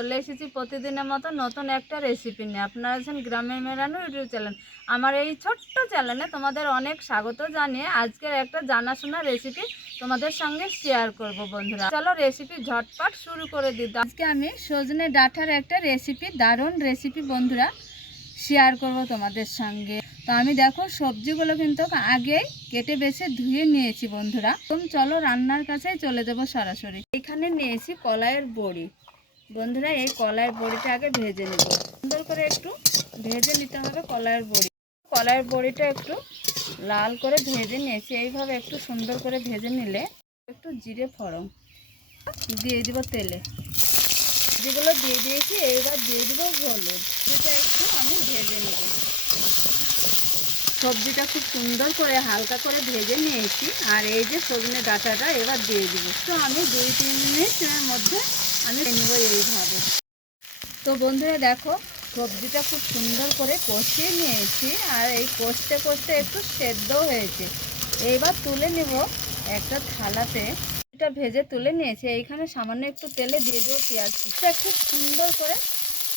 চলে এসেছি প্রতিদিনের মতো নতুন একটা রেসিপি নিয়ে। আপনারা আছেন গ্রামের মেরানো ইউটিউব চ্যানেল। আমার এই ছোট্ট চ্যানেলে তোমাদের অনেক স্বাগত জানিয়ে আজকের একটা জানাশোনা রেসিপি তোমাদের সঙ্গে শেয়ার করব বন্ধুরা। চলো রেসিপি ঝটপট শুরু করে দিই। আজকে আমি সজনে ডাঁটার একটা রেসিপি, দারুণ রেসিপি বন্ধুরা শেয়ার করব তোমাদের সঙ্গে। তো আমি দেখো সবজিগুলো কিন্তু আগেই কেটে বেছে ধুয়ে নিয়েছি বন্ধুরা। চলো রান্নার কাছেই চলে যাব সরাসরি। এখানে নিয়েছি কলাইয়ের বড়ি বন্ধুরা। এই কলাইয়ের বড়িটা আগে ভেজে নেব, সুন্দর করে একটু ভেজে নিতে হবে কলাইয়ের বড়ি। কলাইয়ের বড়িটা একটু লাল করে ভেজে নিয়েছি। এইভাবে একটু সুন্দর করে ভেজে নিলে একটু জিরে ফোড়ন দিয়ে দিব তেলে। যেগুলো দিয়ে দিয়েছি এইবার দিয়ে দিব হলুদ। এটা একটু আমি ভেজে নেব। সবজিটা খুব সুন্দর করে হালকা করে ভেজে নিয়েছি। আর এই যে সজনে ডাঁটাটা এবার দিয়ে দিব। তো আমি 2-3 মিনিটের মধ্যে আমি নেব এইভাবে। তো বন্ধুরা দেখো সবজিটা খুব সুন্দর করে কষিয়ে নিয়েছি। আর এই কষতে কষতে একটু সেদ্ধ হয়েছে। এইবার তুলে নেব একটা থালাতে। এটা ভেজে তুলে নিয়েছি। এইখানে সামান্য একটু তেলে দিয়ে দেবো পেঁয়াজ। এটা খুব সুন্দর করে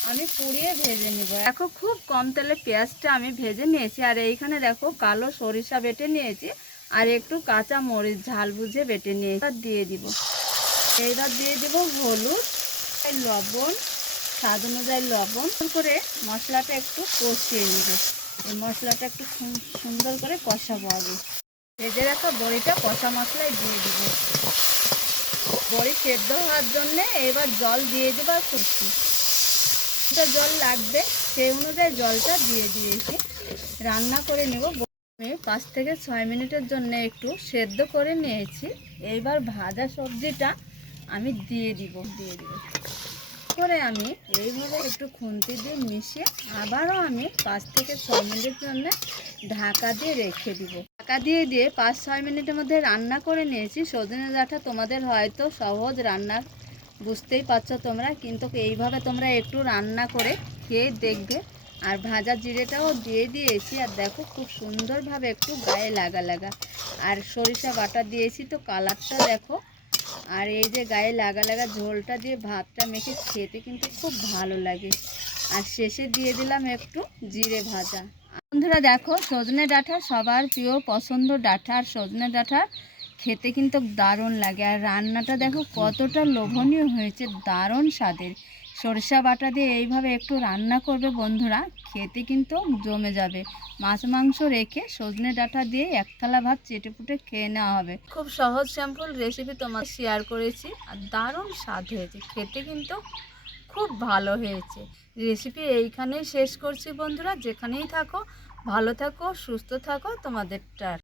আমি পুড়িয়ে ভেজে নেব। দেখো খুব কম তেলে পেঁয়াজটা আমি ভেজে নিয়েছি। আর এইখানে দেখো কালো সরিষা বেটে নিয়েছি আর একটু কাঁচা মরিচ ঝাল বুঝে বেটে নিয়েছি। এবার দিয়ে দিব। এইবার দিয়ে দিব হলুদ, লবণ, স্বাদ অনুযায়ী লবণ করে মশলাটা একটু কষিয়ে নেব। এই মশলাটা একটু সুন্দর করে কষাবো আগে। ভেজে রাখা বড়িটা কষা মশলায় দিয়ে দিব। বড়ি সেদ্ধ হওয়ার জন্যে এবার জল দিয়ে দেবো। আর জল লাগবে সেই অনুযায়ী জলটা দিয়ে দিয়েছি। রান্না করে নেব। আমি 5 থেকে 6 মিনিটের জন্য একটু সেদ্ধ করে নিয়েছি। এইবার ভাজা সবজিটা আমি দিয়ে দিব করে আমি এইভাবে একটু খুন্তি দিয়ে মিশিয়ে আবারও আমি 5 থেকে 6 মিনিটের জন্য ঢাকা দিয়ে রেখে দিব। ঢাকা দিয়ে 5-6 মিনিটের মধ্যে রান্না করে নিয়েছি। সজনে ডাঁটা তোমাদের হয়তো সহজ রান্না বুঝতেই পারছো তোমরা, কিন্তু এইভাবে তোমরা একটু রান্না করে খেয়ে দেখবে। আর ভাজা জিরেটাও দিয়ে দিয়েছি। আর দেখো খুব সুন্দরভাবে একটু গায়ে লাগা আর সরিষা বাটা দিয়েছি, তো কালারটা দেখো। আর এই যে গায়ে লাগা ঝোলটা দিয়ে ভাতটা মেখে খেতে কিন্তু খুব ভালো লাগে। আর শেষে দিয়ে দিলাম একটু জিরে ভাজা। বন্ধুরা দেখো সজনে ডাঁটা সবার প্রিয় পছন্দ ডাঁটা। আর সজনে ডাঁটা খেতে কিন্তু দারুণ লাগে। আর রান্নাটা দেখো কতটা লোভনীয় হয়েছে, দারুণ স্বাদের। সরিষা বাটা দিয়ে এইভাবে একটু রান্না করবে বন্ধুরা, খেতে কিন্তু জমে যাবে। মাছ মাংস রেখে সজনে ডাঁটা দিয়ে এক থালা ভাত চেটেপুটে খেয়ে নেওয়া হবে। খুব সহজ সিম্পল রেসিপি তোমার শেয়ার করেছি। আর দারুণ স্বাদ হয়েছে, খেতে কিন্তু খুব ভালো হয়েছে। রেসিপি এইখানেই শেষ করছি বন্ধুরা। যেখানেই থাকো ভালো থাকো, সুস্থ থাকো। তোমাদের